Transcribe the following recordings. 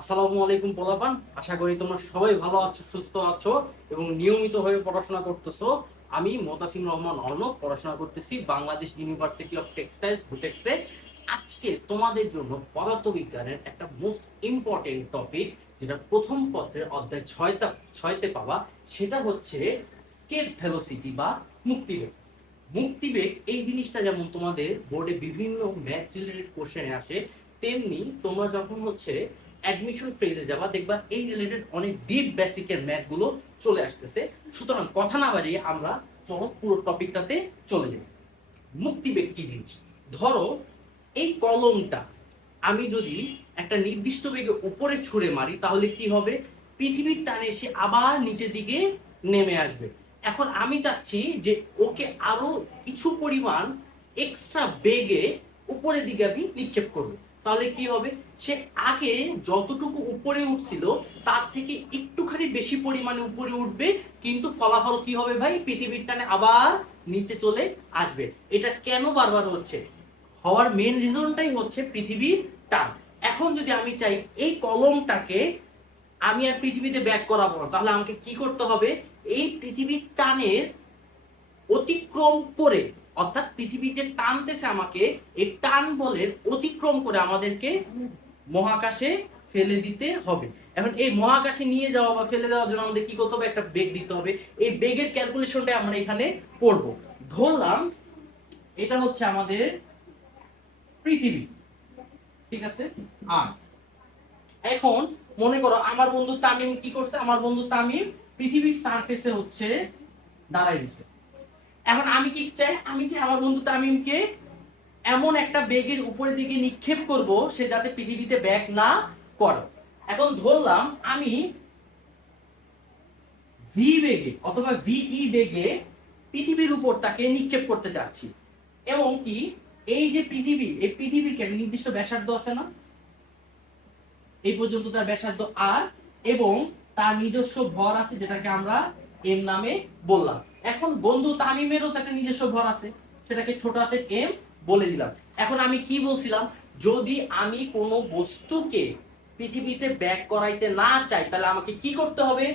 আসসালামু আলাইকুম পোলাপান, আশা করি তোমরা সবাই ভালো আছো, সুস্থ আছো এবং নিয়মিত ভাবে পড়াশোনা করতেছো। আমি মোতাসিম রহমান অর্ণব পড়াশোনা করতেছি বাংলাদেশ ইউনিভার্সিটি অফ টেক্সটাইলস বুটেক্সে। আজকে তোমাদের জন্য পদার্থবিজ্ঞানের একটা মোস্ট ইম্পর্টেন্ট টপিক, যেটা প্রথম পত্রের অধ্যায় ছয়তে পাবা, সেটা হচ্ছে স্কেপ ভেলোসিটি বা মুক্তিবেগ। মুক্তিবেগ এই জিনিসটা যেমন তোমাদের বোর্ডে বিভিন্ন ম্যাথ রিলেটেড কোশ্চেনে আসে, তেমনি তোমরা যখন হচ্ছে অ্যাডমিশন ফেজে যাবা দেখবা এই রিলেটেড অনেক ডিপ বেসিকের ম্যাথ গুলো চলে আসতেছে। সুতরাং কথা না বাড়িয়ে আমরা চলো পুরো টপিকটাতে চলে যাই। মুক্তিবেগ কি জিনিস? ধরো এই কলমটা আমি যদি একটা নির্দিষ্ট বেগে উপরে ছুঁড়ে মারি তাহলে কি হবে? পৃথিবীর টানে এসে আবার নিচের দিকে নেমে আসবে। এখন আমি চাচ্ছি যে ওকে আরো কিছু পরিমাণ এক্সট্রা বেগে উপরের দিকে আমি নিক্ষেপ করব। তাহলে কি হবে? সে আগে যতটুকু উপরে উঠছিল তার থেকে একটুখানি বেশি পরিমাণে উপরে উঠবে, কিন্তু ফলাফল কি হবে ভাই? পৃথিবীর টানে আবার নিচে চলে আসবে। এটা কেন বারবার হচ্ছে? হওয়ার মেন রিজনটাই হচ্ছে পৃথিবীর টান। এখন যদি আমি চাই এই কলমটাকে আমি আর পৃথিবীতে ব্যাক করাবো না, তাহলে আমাকে কি করতে হবে? এই পৃথিবীর টানের অতিক্রম করে, অর্থাৎ পৃথিবী যে টানতেছে আমাকে, এই টান বলের অতিক্রম করে আমাদেরকে মহাকাশে ফেলে দিতে হবে। এখন এই মহাকাশে নিয়ে যাওয়া বা ফেলে দেওয়ার জন্য আমাদের কি করতে হবে? একটা বেগ দিতে হবে। এই বেগের ক্যালকুলেশনটা আমরা এখানে করব। ধরলাম এটা হচ্ছে আমাদের পৃথিবী, ঠিক আছে? আর এখন মনে করো আমার বন্ধু তামিম কি করছে? আমার বন্ধু তামিম পৃথিবীর সারফেসে হচ্ছে দাঁড়াই দিছে। এখন আমি কি চাই? আমি চাই আমার বন্ধু তামিমকে এমন একটা বেগের উপরের দিকে নিক্ষেপ করব সে যাতে পৃথিবীতে ব্যাক না করে। এখন ধরলাম আমি ভি বেগে অথবা ভিই বেগে পৃথিবীর উপর তাকে নিক্ষেপ করতে চাচ্ছি। এবং কি এই যে পৃথিবী, এই পৃথিবীর কি একটা নির্দিষ্ট ব্যাসার্ধ আছে না? এই পর্যন্ত তার ব্যাসার্ধ আর, এবং তার নিজস্ব ভর আছে যেটাকে আমরা এম নামে বললাম। এখন বন্ধু তামিমেরও তো একটা নিজস্ব ভর আছে, সেটাকে ছোট হাতের এম বলে দিলাম। এখন আমি কি বলছিলাম? যদি আমি কোনো বস্তুকে পৃথিবীতে ব্যাক করাইতে না চাই তাহলে আমাকে কি করতে হবে?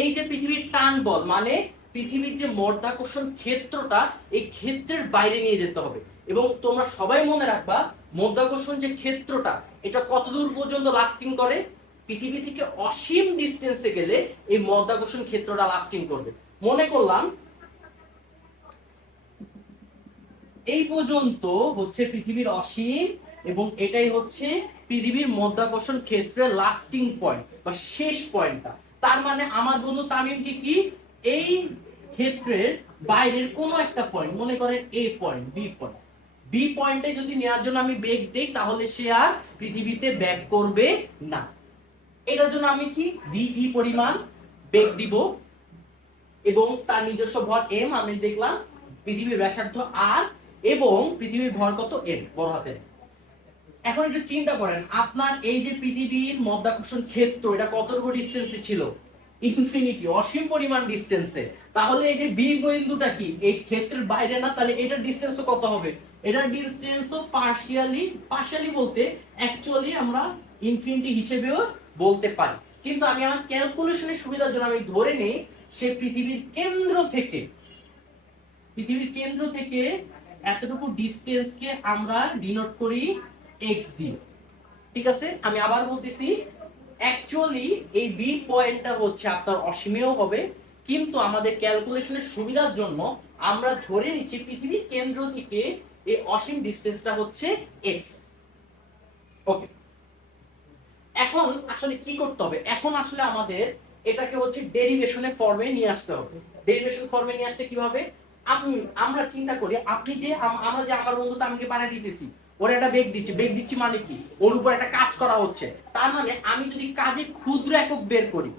এই যে পৃথিবীর টান বল মানে পৃথিবীর যে মাধ্যাকর্ষণ ক্ষেত্রটা, এই ক্ষেত্রের বাইরে নিয়ে যেতে হবে। এবং তোমরা সবাই মনে রাখবা মাধ্যাকর্ষণ যে ক্ষেত্রটা, এটা কত দূর পর্যন্ত লাস্টিং করে? পৃথিবী থেকে অসীম ডিস্টেন্সে গেলে এই মাধ্যাকর্ষণ ক্ষেত্রটা লাস্টিং করবে। মনে করলাম এই পর্যন্ত হচ্ছে পৃথিবীর অসীম, এবং এটাই হচ্ছে পৃথিবীর মাধ্যাকর্ষণ ক্ষেত্রের লাস্টিং পয়েন্ট বা শেষ পয়েন্টটা। তার মানে আমার বন্ধু তামিমকে কি এই ক্ষেত্রের বাইরের কোনো একটা পয়েন্ট, মনে করেন এ পয়েন্ট, বি পয়েন্ট, বি পয়েন্টে যদি নেওয়ার জন্য আমি বেগ দেই তাহলে সে আর পৃথিবীতে ব্যাক করবে না। এটার জন্য আমি কি ভিই পরিমাণ বেগ দিব, এবং তার নিজস্ব ভর এম আমি দেখলাম, পৃথিবীর ব্যাসার্ধ আর, এবং পৃথিবীর ভর কত? এম, বড় হাতের। এখন একটু চিন্তা করেন, আপনার এই যে পৃথিবীর মাধ্যাকর্ষণ ক্ষেত্র, এটা কতটুকু ডিস্টেন্সে ছিল? ইনফিনিটি, অসীম পরিমাণ ডিস্টেন্সে। তাহলে এই যে বি বিন্দুটা কি এই ক্ষেত্রের বাইরে না? তাহলে এটার ডিস্টেন্সও কত হবে? এটার ডিস্টেন্সও পার্শিয়ালি বলতে অ্যাকচুয়ালি আমরা ইনফিনিটি হিসেবেও বলতে পারি। কিন্তু আমি আমার ক্যালকুলেশনের সুবিধার জন্য আমি ধরে নেই সে পৃথিবীর কেন্দ্র থেকে এতটুকু ডিসটেন্সকে আমরা ডিনোট করি এক্স দিয়ে। ঠিক আছে, আমি আবার বলতেছি, অ্যাকচুয়ালি এই বি পয়েন্টটা হচ্ছে আপনার অসীমেও হবে, কিন্তু আমাদের ক্যালকুলেশনের সুবিধার জন্য আমরা ধরে নিচ্ছি পৃথিবীর কেন্দ্র থেকে এই অসীম ডিসটেন্সটা হচ্ছে এক্স। ওকে, এখন আসলে কি করতে হবে? এখন আসলে আমাদের এটাকে হচ্ছে ডেরিভেশনের ফর্মে নিয়ে আসতে হবে। ডেরিভেশন ফর্মে নিয়ে আসতে কিভাবে? আমরা চিন্তা করি, আমরা যে আমার বন্ধু তামিমকে বানিয়ে দিতেছি, ওর একটা বেগ দিচ্ছি মানে কি? ওর উপর একটা কাজ করা হচ্ছে। তার মানে আমি যদি কাজের ক্ষুদ্র একক বের করি,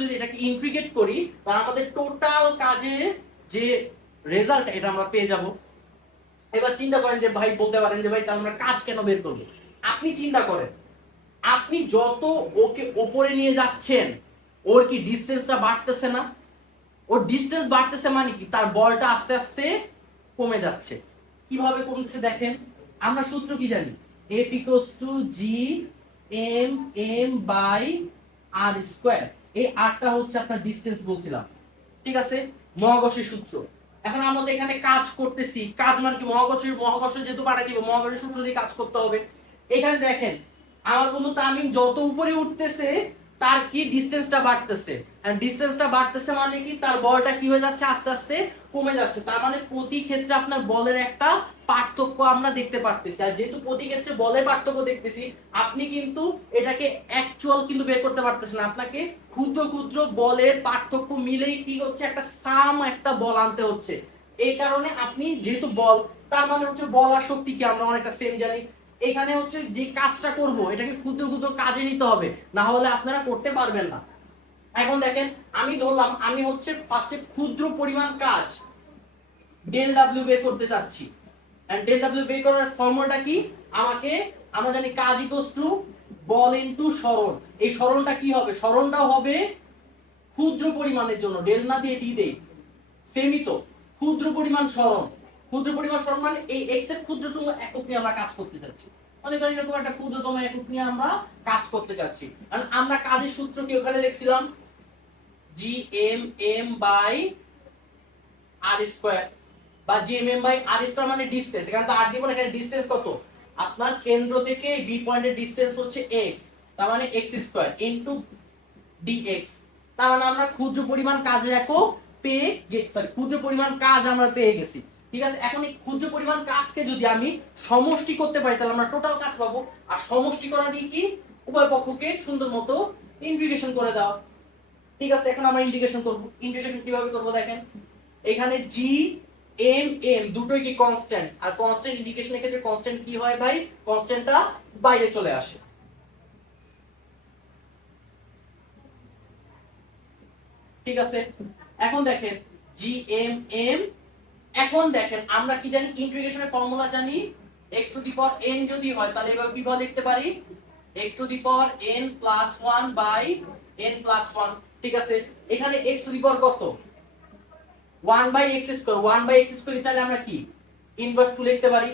যদি এটাকে ইন্টিগ্রেট করি, তাহলে আমাদের টোটাল কাজের যে রেজাল্ট এটা আমরা পেয়ে যাব। এবার চিন্তা করেন যে ভাই, বলতে পারেন যে ভাই তাহলে আমরা কাজ কেন বের করবো? আপনি চিন্তা করেন, আপনি যত ওকে ওপরে নিয়ে যাচ্ছেন ওর কি ডিস্টেন্সটা বাড়তেছে না? ওর ডিস্টেন্স বাড়তেছে মানে কি? তার বলটা আস্তে আস্তে কমে যাচ্ছে। কিভাবে কমতেছে দেখেন, আমরা সূত্র কি জানি? F = G M M by r square, এই আরটা হচ্ছে আপনার ডিসটেন্স বলছিলাম, ঠিক আছে, মহাকর্ষের সূত্র। এখন আমরা এখানে কাজ করতেছি, কাজ মানে কি, মহাকর্ষ যেহেতু পাঠাই দিব, মহাকর্ষের সূত্র দিয়ে কাজ করতে হবে। এখানে দেখেন আমার বন্ধু তামিম যত উপরে উঠতেছে তার কি ডিসটেন্সটা বাড়তেছে, এন্ড ডিসটেন্সটা বাড়তেছে মানে কি তার বলটা কি হয়ে যাচ্ছে, আস্তে আস্তে কমে যাচ্ছে। তার মানে প্রতি ক্ষেত্রে আপনার বলের একটা পার্থক্য আমরা দেখতে পারতেছি। আর যেহেতু প্রতি ক্ষেত্রে বলের পার্থক্য দেখতেছি, আপনি কিন্তু এটাকে অ্যাকচুয়াল কিন্তু বের করতে পারতেছেন না, আপনাকে ক্ষুদ্র ক্ষুদ্র বলের পার্থক্য মিলেই কি হচ্ছে একটা সাম একটা বল আনতে হচ্ছে। এই কারণে আপনি যেহেতু বল, তার মানে হচ্ছে বল আর শক্তি কি আমরা অনেকটা সেম জানি। এখানে হচ্ছে যে কাজটা করব এটাকে ক্ষুদ্র ক্ষুদ্র কাজে নিতে হবে, না হলে আপনারা করতে পারবেন না। এখন দেখেন আমি ধরলাম আমি হচ্ছে ফার্স্টে ক্ষুদ্র পরিমাণ কাজ ডেল ডাব্লিউ বের করতে চাচ্ছি, এন্ড ডেল ডাব্লিউ বের করার ফর্মুলাটা কি, আমাকে আমরা জানি কাজ ইকুয়ালস টু বল ইনটু সরণ। এই সরণটা কি হবে, সরণটাও হবে ক্ষুদ্র পরিমাণের জন্য, ডেল না দিয়ে ডি দেই, সেমই তো, ক্ষুদ্র পরিমাণ সরণ। ক্ষুদ্র পরিমাণ সরণ মানে এই এক্স এর ক্ষুদ্রতম একক নিয়ে আমরা কাজ করতে যাচ্ছি, মনে করেন এরকম একটা ক্ষুদ্রতম একক নিয়ে আমরা কাজ করতে যাচ্ছি। কারণ আমরা কাজের সূত্র কি ওখানে লিখছিলাম, G M M by r square, বা G M M by r square মানে ডিসটেন্স, এখানে তো আর দিব না, এখানে ডিসটেন্স কত, আপনার কেন্দ্র থেকে বি পয়েন্টের ডিসটেন্স হচ্ছে x, তার মানে x স্কয়ার ইনটু dx। তার মানে আমরা ক্ষুদ্র পরিমাণ কাজের একক পেয়ে গেছি, সরি ক্ষুদ্র পরিমাণ কাজ আমরা পেয়ে গেছি, ঠিক আছে। এখন এই ক্ষুদ্র পরিমাণ কাজকে যদি আমি সমষ্টি করতে পারি তাহলে আমরা টোটাল কাজ পাবো। আর সমষ্টি করা দিয়ে কি, উভয় পক্ষকে সুন্দর মতো ইন্টিগ্রেশন করে দাও, ঠিক আছে। এখন আমরা ইন্টিগ্রেশন করব, ইন্টিগ্রেশন কিভাবে করব দেখেন, এখানে জি এম এম দুটোই কি কনস্ট্যান্ট, আর কনস্ট্যান্ট ইন্টিগ্রেশনের ক্ষেত্রে কনস্ট্যান্ট কি হয় ভাই, কনস্ট্যান্টটা বাইরে চলে আসে, ঠিক আছে। এখন দেখেন জি এম এম, এখন দেখেন আমরা কি জানি, ইন্টিগ্রেশনের ফর্মুলা জানি, x to the power n যদি হয় তাহলে এভাবে কিভাবে লিখতে পারি, x to the power n plus 1 by n plus 1, ঠিক আছে। এখানে x টু দি পাওয়ার কত, 1 by x square, 1 by x square চাইলে আমরা কি ইনভার্স টু লিখতে পারি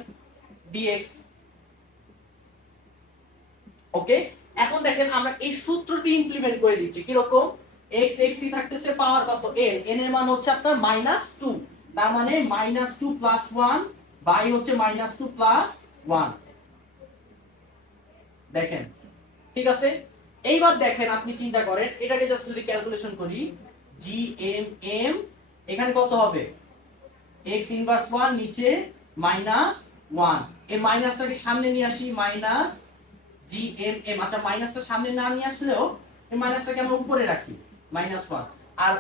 dx, ওকে। এখন দেখেন আমরা এই সূত্রটি ইমপ্লিমেন্ট করে দিচ্ছি, কি রকম, x x থাকতেছে পাওয়ার কত n, n এর মান হচ্ছে আপনার -2, তার মানে -2 প্লাস 1 বাই হচ্ছে -2 প্লাস 1, দেখেন, ঠিক আছে। এইবার দেখেন আপনি চিন্তা করেন এটাকে জাস্ট যদি ক্যালকুলেশন করি, জি এম এম এখানে কত হবে, x ইনভার্স 1 নিচে -1, এই মাইনাসটাকে সামনে নিয়ে আসি, মাইনাস জি এম এম, আচ্ছা মাইনাসটা সামনে না নিয়ে আসলেও এই মাইনাসটাকে আমরা উপরে রাখি -1, আর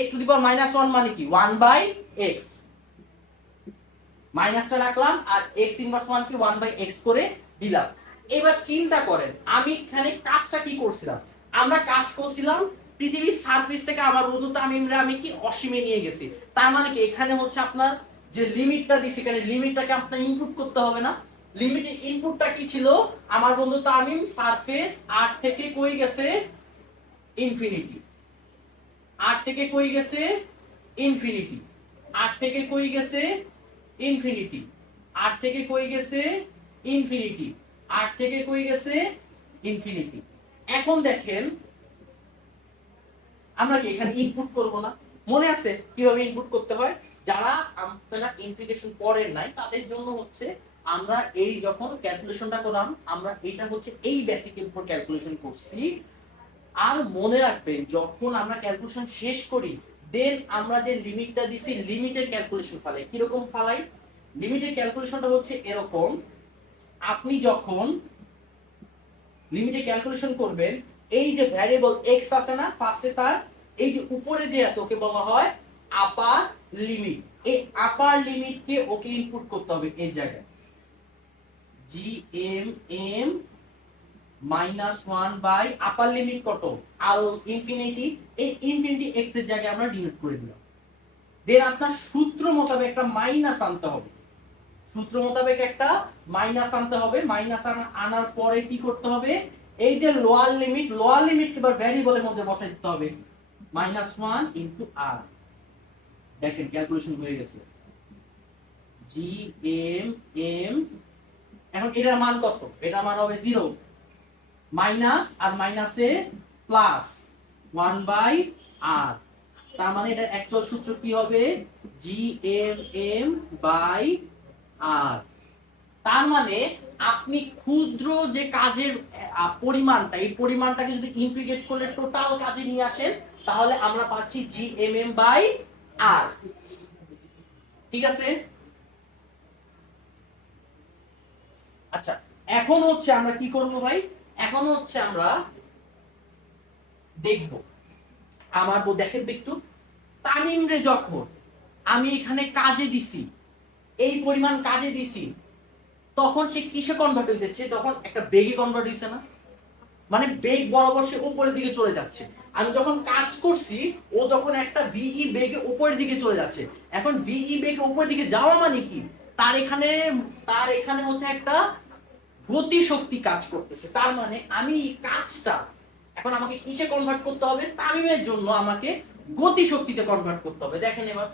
x টু দি পাওয়ার -1 মানে কি 1 বাই x, মাইনাসটা রাখলাম আর x ইনভার্স 1 কে 1 বাই x করে দিলাম। এবার চিন্তা করেন আমি এখানে কাজটা কি করছিলাম, আমরা কাজ করছিলাম পৃথিবীর সারফেস থেকে আমার বন্ধু তামিমরা আমি কি অসীমে নিয়ে গেছি। তার মানে কি এখানে হচ্ছে আপনার যে লিমিটটা দিছি, এখানে লিমিটটাকে আপনার ইনপুট করতে হবে না। লিমিটের ইনপুটটা কি ছিল, আমার বন্ধু তামিম সারফেস r থেকে কই গেছে ইনফিনিটি, r থেকে কই গেছে ইনফিনিটি, r থেকে কই গেছে ইনফিনিটি, r থেকে কই গেছে ইনফিনিটি, r থেকে কই গেছে ইনফিনিটি। এখন দেখেন আমরা কি এখানে ইনপুট করব না, মনে আছে কিভাবে ইনপুট করতে হয়, যারা আপনারা ইন্টিগ্রেশন করেন নাই তাদের জন্য হচ্ছে আমরা এই যখন ক্যালকুলেশনটা করলাম আমরা এটা হচ্ছে এই বেসিকের উপর ক্যালকুলেশন করছি। আর মনে রাখবেন যখন আমরা ক্যালকুলেশন শেষ করি দেন আমরা যে লিমিটটা দিছি লিমিটের ক্যালকুলেশন ফালাই, কি রকম ফালাই, লিমিটের ক্যালকুলেশনটা হচ্ছে এরকম, আপনি যখন লিমিটের ক্যালকুলেশন করবেন এই যে ভ্যারিয়েবল x আছে না ফার্স্টে, তার এই যে উপরে যে আছে ওকে বলা হয় আপার লিমিট, এই আপার লিমিটকে ওকে ইনপুট করতে হবে এই জায়গায়, G M m -1 by upper limit কত আল ইনফিনিটি, এই ইনফিনিটি x এর জায়গায় আমরা ডিনোট করে দিলাম। দেন আপনার সূত্র মোতাবেক একটা মাইনাস আনতে হবে, সূত্র মোতাবেক একটা মাইনাস আনতে হবে, মাইনাস আনার পরে কি করতে হবে, এই যে লোয়ার লিমিট এবার ভ্যারিয়েবলের মধ্যে বসাই দিতে হবে, -1 ইনটু r, দেখেন ক্যালকুলেশন হয়ে গেছে, জি এম এম, এখন এটার মান কত, এটার মান হবে 0, মাইনাস আর মাইনাসে প্লাস 1/r, তার মানে এটা অ্যাকচুয়াল সূত্র কি হবে gmm/r। তার মানে আপনি ক্ষুদ্র যে কাজের পরিমাণটা, এই পরিমাণটাকে যদি ইন্টিগ্রেট করলে টোটাল কাজে নিয়ে আসেন তাহলে আমরা পাচ্ছি gmm/r। ঠিক আছে, আচ্ছা এখন হচ্ছে আমরা কি করব ভাই, এখন হচ্ছে আমরা দেখব আমার দেখেন একটু, তামিম রে যখন আমি এখানে কাজে দিছি, এই পরিমাণ কাজে দিছি, তখন সে কিসে কনভার্ট হয়েছে, সে তখন একটা বেগে কনভার্ট হয়েছে না, মানে বেগ বরাবর সে উপরের দিকে চলে যাচ্ছে। আমি যখন কাজ করছি ও তখন একটা ভিই বেগে উপরের দিকে চলে যাচ্ছে। এখন ভিই বেগে উপরের দিকে যাওয়া মানে কি, তার এখানে হচ্ছে একটা গতি শক্তি কাজ করতেছে। তার মানে আমি কাজটা এখন আমাকে কিসে কনভার্ট করতে হবে, তামিমের জন্য আমাকে গতি শক্তিতে কনভার্ট করতে হবে। দেখেন এবার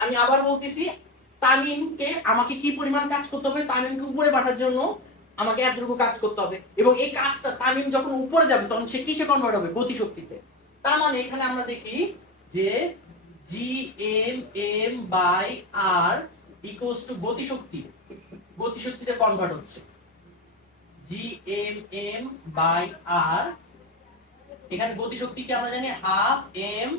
আমি আবার বলতেছি, তামিমকে আমাকে কি পরিমাণ কাজ করতে হবে, তামিমকে উপরে পাঠার জন্য আমাকে এতটুকু কাজ করতে হবে, এবং এই কাজটা তামিম যখন উপরে যাবে তখন সে কিসে কনভার্ট হবে, গতি শক্তিতে। তার মানে এখানে আমরা দেখি যে gmm/r ইকুয়ালস টু গতিশক্তি, গতিশক্তিতে কনভার্ট হচ্ছে gmm/r। এখানে গতিশক্তিকে আমরা জানি হাফ এম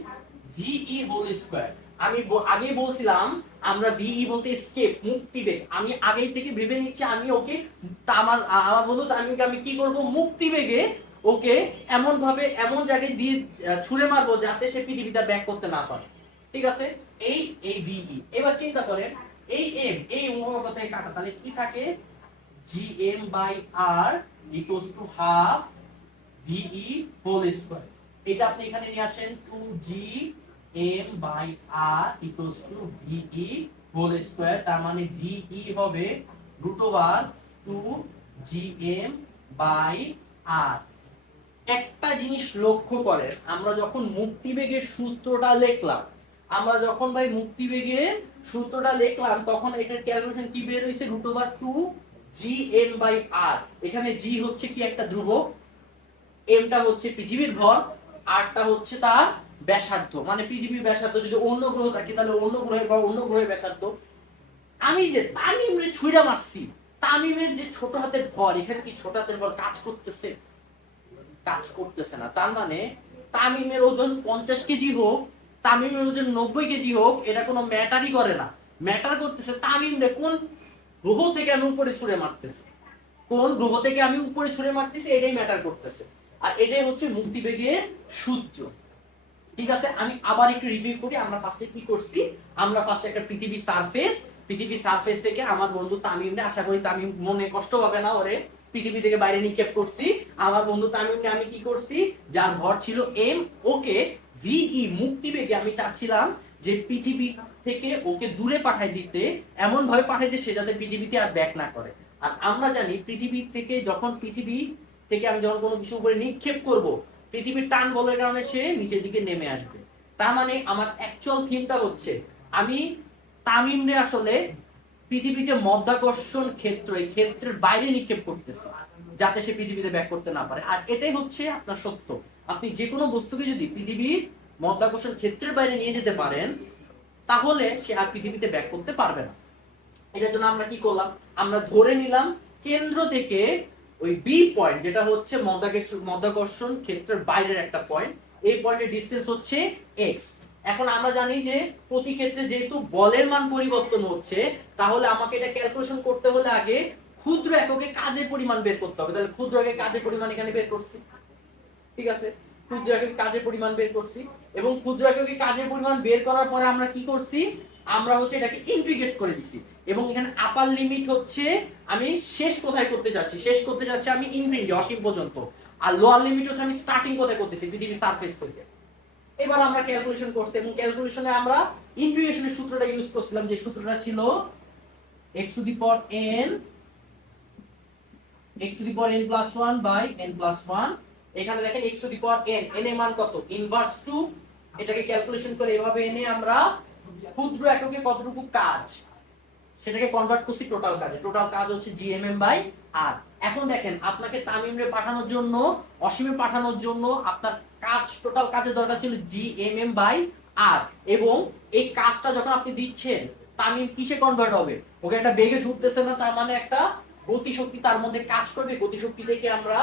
ভিই হোল স্কয়ার। আমি আগেই বলছিলাম আমরা ভিই বলতে এসকেপ, মুক্তি বেগ। আমি আগেই থেকে ভেবে নিচ্ছি আমি ওকে, আমার আমার বন্ধু আমি কি করব, মুক্তি বেগে ওকে এমন ভাবে এমন জায়গায় দিয়ে ছুঁড়ে মারবো যাতে সে পৃথিবীটা ব্যাক করতে না পারে। ঠিক আছে, এই এই ভিই। এবার চিন্তা করেন এই এম, এই উভয় থেকে কাটা, তাহলে কি থাকে gm/r equals to half ভিই whole square. এটা আপনি এখানে নিয়ে আসেন 2gm/r equals to v whole square. তার মানে ভিই হবে √2gm/r। একটা জিনিস লক্ষ্য করেন, আমরা যখন মুক্তিবেগের সূত্রটা লিখলাম, আমরা যখন ভাই মুক্তিবেগের সূত্রটা লিখলাম তখন এটার ক্যালকুলেশন কি বের হইছে, √2gm/r। এখানে g হচ্ছে কি একটা ধ্রুবক, এমটা হচ্ছে পৃথিবীর ভর, আরটা হচ্ছে তার ব্যাসার্ধ। মানে পৃথিবীর ব্যাসার্ধ যদি অন্য গ্রহ থাকে তাহলে অন্য গ্রহের ভর অন্য গ্রহের ব্যাসার্ধ। আমি যে তামিমরে ছুঁড়া মারছি, তামিমের যে ছোট হাতের ভর, এখানে কি ছোট হাতের ভর কাজ করতেছে, কাজ করতেছে না। তার মানে তামিমের ওজন 50 কেজি হোক, তামিমের ওজন 90 কেজি হোক, এটা কোনো ম্যাটারই করে না। ম্যাটার করতেছে তামিমরে কোন গ্রহ থেকে আমি উপরে ছুঁড়ে মারতেছি, কোন গ্রহ থেকে আমি উপরে ছুঁড়ে মারতেছি, এটাই ম্যাটার করতেছে। আর এটাই হচ্ছে মুক্তিবেগের সূত্র। ঠিক আছে, আমি আবার একটু রিভিউ করি। আমরা ফার্স্টে কি করছি, আমরা ফার্স্টে একটা পৃথিবীর সারফেস থেকে আমার বন্ধু তামিমরে, আশা করি তামিম মনে কষ্ট হবে না, ওরে পৃথিবী থেকে বাইরে নিক্ষেপ করছি। আমার বন্ধু তামিমরে আমি কি করছি, যার ভর ছিল m, ওকে ভিই মুক্তিবেগে আমি চাচ্ছিলাম যে পৃথিবী থেকে ওকে দূরে পাঠাই দিতে, এমন ভাবে পাঠাইতে সে যাতে পৃথিবীতে আর ব্যাক না করে। আর আমরা জানি পৃথিবী থেকে আমি যখন কোনো কিছু উপরে নিক্ষেপ করব, পৃথিবীর টান বলের কারণে সে নিচের দিকে নেমে আসবে। তার মানে আমার অ্যাকচুয়াল থিমটা হচ্ছে আমি তামিমরে আসলে পৃথিবীর যে মধ্যাকর্ষণ ক্ষেত্র, এই ক্ষেত্রের বাইরে নিক্ষেপ করতেছে যাতে সে পৃথিবীতে ব্যাক করতে না পারে। আর এটাই হচ্ছে আপনার সত্য, আপনি যে কোনো বস্তুকে যদি পৃথিবীর মধ্যাকর্ষণ ক্ষেত্রের বাইরে নিয়ে যেতে পারেন তাহলে সে আর পৃথিবীতে ব্যাক করতে পারবে না। এটার জন্য আমরা কি করলাম, আমরা ধরে নিলাম কেন্দ্র থেকে ওই বি পয়েন্ট, যেটা হচ্ছে মধ্যাকর্ষণ ক্ষেত্রের বাইরের একটা পয়েন্ট, এই পয়েন্টের ডিসটেন্স হচ্ছে এক্স। এখন আমরা জানি যে প্রতি ক্ষেত্রে যেহেতু বলের মান পরিবর্তন হচ্ছে, তাহলে আমাকে এটা ক্যালকুলেশন করতে হলে আগে ক্ষুদ্র এককে কাজের পরিমাণ বের করতে হবে। তাহলে ক্ষুদ্র একে কাজের পরিমাণ এখানে বের করছি। ঠিক আছে, ক্ষুদ্র একে কাজের পরিমাণ বের করছি, এবং ক্ষুদ্র একে কাজের পরিমাণ বের করার পরে আমরা কি করছি, আমরা হচ্ছে এটাকে ইন্টিগ্রেট করে দিছি। এবং এখানে আপার লিমিট হচ্ছে আমি শেষ কোথায় করতে যাচ্ছি, শেষ করতে যাচ্ছি আমি ইনফিনিটি, অসীম পর্যন্ত। আর লোয়ার লিমিট হচ্ছে আমি স্টার্টিং কোথায় করতেছি, পৃথিবীর সারফেস থেকে। এবার আমরা ক্যালকুলেশন করছি, এবং ক্যালকুলেশনে আমরা ইন্টিগ্রেশনের সূত্রটা ইউজ করছিলাম, যে সূত্রটা ছিল x to the power n +1/n+1। এখানে দেখেন x to the power n, n এর মান কত, ইনভার্স 2। এটাকে ক্যালকুলেশন করে এভাবে এনে আমরা ক্ষুদ্র এককে কতটুকু কাজ, সেটাকে কনভার্ট করছি টোটাল কাজে। টোটাল কাজ হচ্ছে জিএমএম বাই আর। এখন দেখেন আপনাকে তামিমরে পাঠানোর জন্য, অসীমে পাঠানোর জন্য আপনার কাজ, টোটাল কাজের দরকার ছিল জিএমএম বাই আর। এবং এই কাজটা যখন আপনি দিচ্ছেন তামিম কিসে কনভার্ট হবে? ওকে একটা বেগে ছুটতেছে না, তার মানে একটা গতিশক্তি তার মধ্যে কাজ করবে। গতিশক্তি থেকে আমরা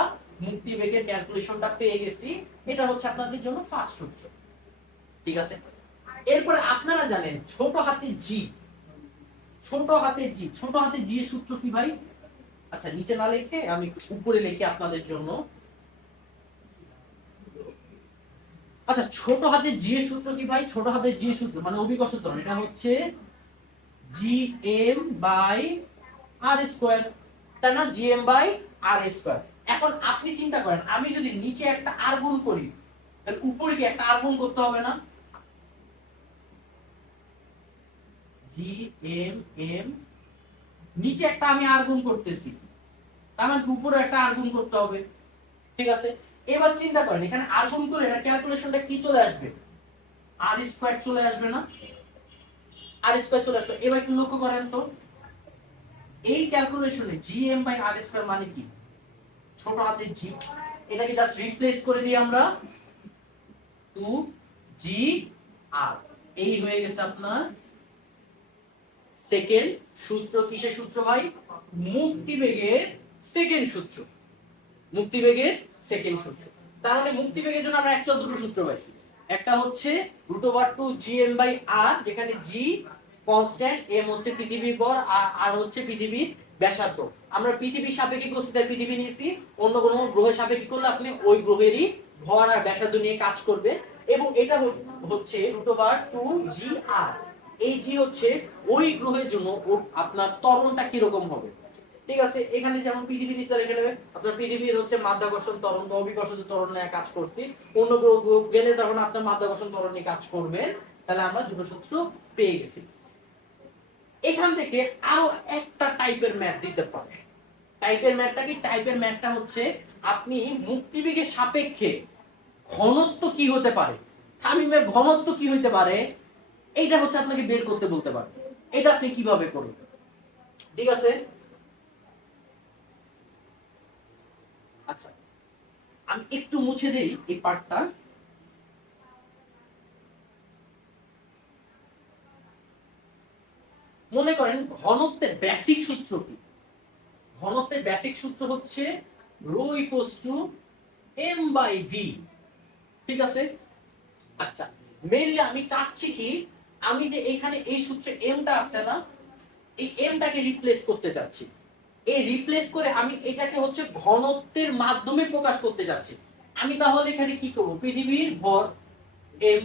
মুক্তি বেগের ক্যালকুলেশনটা পেয়ে গেছি। এটা হচ্ছে আপনাদের জন্য ফার্স্ট সূত্র। ঠিক আছে, এরপরে আপনারা জানেন ছোট হাতে জি। ছোট হাতে জি, ছোট হাতে জি এর সূত্র কি ভাই? আচ্ছা নিচে না লিখে আমি একটু উপরে লিখি আপনাদের জন্য। আচ্ছা ছোট হাতে জি এর সূত্র কি ভাই? ছোট হাতে জি এর সূত্র মানে অভিকর্ষ ত্বরণ, এটা হচ্ছে G M by r square, তাই না? G M by r square. এখন আপনি চিন্তা করেন, আমি যদি নিচে একটা আর গুণ করি তাহলে উপরে কি একটা আর গুণ করতে হবে না? জি এম এম, নিচে একটা আমি আর গুণ করতেছি, তার মানে উপরে একটা আর গুণ করতে হবে। ঠিক আছে, এবার চিন্তা করেন এখানে আর গুণ করে এটা ক্যালকুলেশনটা কি চলে আসবে? আর স্কয়ার চলে আসবে না? আর স্কয়ার চলে আসবে। এবার একটু লক্ষ্য করেন তো, এই ক্যালকুলেশনে জিএম বাই আর স্কয়ার মানে কি? ছোট হাতে জি, এটাকে জাস্ট রিপ্লেস করে দিই আমরা 2 জি আর। এই হয়ে গেছে আপনার সেকেন্ড সূত্র। কিসের সূত্র ভাই? মুক্তিবেগের সেকেন্ড সূত্র। মুক্তিবেগের সেকেন্ড সূত্র। তার মানে মুক্তিবেগের জন্য আমরা অ্যাকচুয়াল দুটো সূত্র পাইছি। একটা হচ্ছে √2 gm বাই r, যেখানে g কনস্ট্যান্ট, m হচ্ছে পৃথিবীর ভর, আর হচ্ছে পৃথিবীর ব্যাসার্ধ। আমরা পৃথিবীর সাপেক্ষে করছি তাই পৃথিবী নিয়েছি, অন্য কোনো গ্রহের সাপেক্ষে করলে আপনি ওই গ্রহেরই ভর আর ব্যাসার্ধ নিয়ে কাজ করবে। এবং এটা হচ্ছে √2 gr। এই জি হচ্ছে ওই গ্রহের জন্য আপনার ত্বরণটা কিরকম হবে। ঠিক আছে, এখানে যেমন পৃথিবী নিচে রেখে নেবে, আপনার পৃথিবীর হচ্ছে মাধ্যাকর্ষণ ত্বরণ বা অভিকর্ষ ত্বরণ নিয়ে কাজ করছি, অন্য গ্রহ গেলে তখন আপনার মাধ্যাকর্ষণ ত্বরণ নিয়ে কাজ করবে। তাহলে আমরা দুটো সূত্র পেয়ে গেছি। এখান থেকে আরো একটা টাইপের ম্যাথ দিতে পারে। টাইপের ম্যাথটা কি? টাইপের ম্যাথটা হচ্ছে আপনি মুক্তিবেগের সাপেক্ষে ঘনত্ব কি হতে পারে, তামিমের ঘনত্ব কি হতে পারে, এইটা হচ্ছে আপনাকে বের করতে বলতে পারে। এটা আপনি কিভাবে করবেন? ঠিক আছে, আচ্ছা আমি একটু মুছে দেই এই পার্টটা। মনে করেন ঘনত্বের বেসিক সূত্র কি? ঘনত্বের বেসিক সূত্র হচ্ছে rho equals to m by v. ঠিক আছে, আচ্ছা মেইনলি আমি চাচ্ছি কি, আমি যে এখানে এই সূত্রে এমটা আছে না, এই এমটাকে রিপ্লেস করতে চাচ্ছি। এই রিপ্লেস করে আমি এটাকে হচ্ছে ঘনত্বের মাধ্যমে প্রকাশ করতে যাচ্ছি। আমি তাহলে এখানে কি করব? পৃথিবীর ভর এম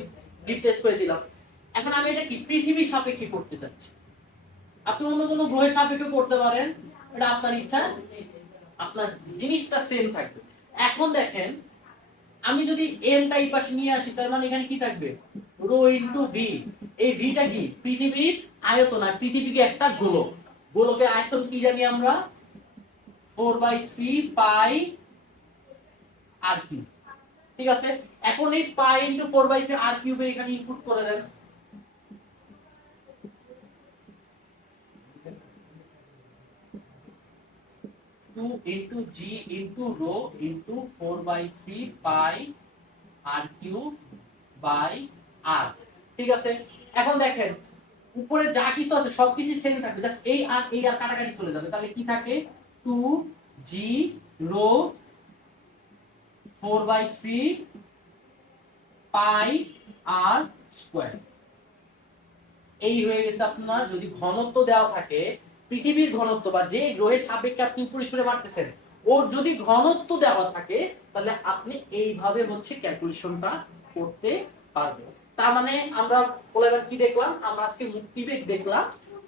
রিপ্লেস করে দিলাম। এখন আমি এটা কি পৃথিবীর সাপেক্ষে করতে চাচ্ছি। আপনি অন্য কোনো গ্রহের সাপেক্ষে করতে পারেন, এটা আপনার ইচ্ছা, আপনার জিনিসটা সেম থাকবে। এখন দেখেন আমি যদি এমটা এই পাশে নিয়ে আসি, তার মানে এখানে কি থাকবে? Rho into v. এই ভিটা কি? পৃথিবীর আয়তন। আর পৃথিবীকে একটা গোলক, গোলকের আয়তন কি জানি আমরা? 4/3 পাই আর কিউব। ঠিক আছে, এখন এই পাই ইনটু 4/3 আর কিউবে এখানে ইনপুট করে দেন। 2 into G into rho into 4/3 pi r cube by r. ঠিক আছে, এখন দেখেন উপরে যা কিছু আছে সবকিছু সেম থাকবে, জাস্ট এই আর কাটাকাটি চলে যাবে। তাহলে কি থাকে? 2 জি রো 4/3 পাই আর স্কয়ার। এই হয়ে গেছে আপনার। যদি ঘনত্ব দেওয়া থাকে, পৃথিবীর ঘনত্ব বা যে গ্রহের সাপেক্ষে আপনি উপরে ছুড়ে মারতেছেন, ওর যদি ঘনত্ব দেওয়া থাকে, তাহলে আপনি এইভাবে হচ্ছে ক্যালকুলেশনটা করতে পারবেন। তার মানে আমরা এবার কি দেখলাম? আমরা আজকে মুক্তিবেগ দেখলাম।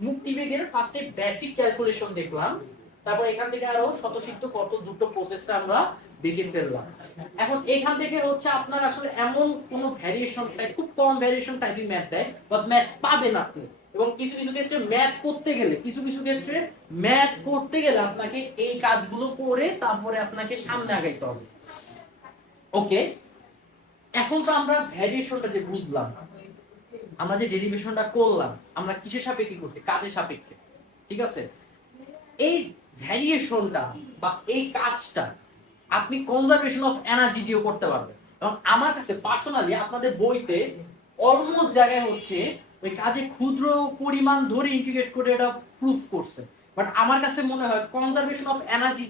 মুক্তিবেগের ফার্স্টে বেসিক ক্যালকুলেশন দেখলাম, তারপর এখান থেকে আরো স্বতঃসিদ্ধ কত দুটো প্রসেসটা আমরা দেখে ফেললাম। এখন এখান থেকে হচ্ছে আপনার আসলে এমন কোন ভ্যারিয়েশন টাইপ, খুব কম ভ্যারিয়েশন টাইপই ম্যাথ দেয় বা ম্যাথ পাবেন আপনি। এবং কিছু কিছু ক্ষেত্রে ম্যাথ করতে গেলে, আপনাকে এই কাজগুলো করে তারপরে আপনাকে সামনে আগাইতে হবে। ওকে, এখন তো আমরা ভ্যারিয়েশনটা যে বুঝলাম, আমরা যে ডেরিভেশনটা করলাম, আমরা কিসের সাপেক্ষে করছি? কাজের সাপেক্ষে। ঠিক আছে? এই ভ্যারিয়েশনটা বা এই কাজটা আপনি কনজারভেশন অফ এনার্জি দিয়েও করতে পারবেন। এবং আমার কাছে পার্সোনালি আপনাদের বইতে অলমোস্ট জায়গায় হচ্ছে ওই কাজে ক্ষুদ্র পরিমাণ ধরে ইন্টিগ্রেট করে এটা প্রুফ করছে, বাট আমার কাছে মনে হয় কনজারভেশন অফ এনার্জি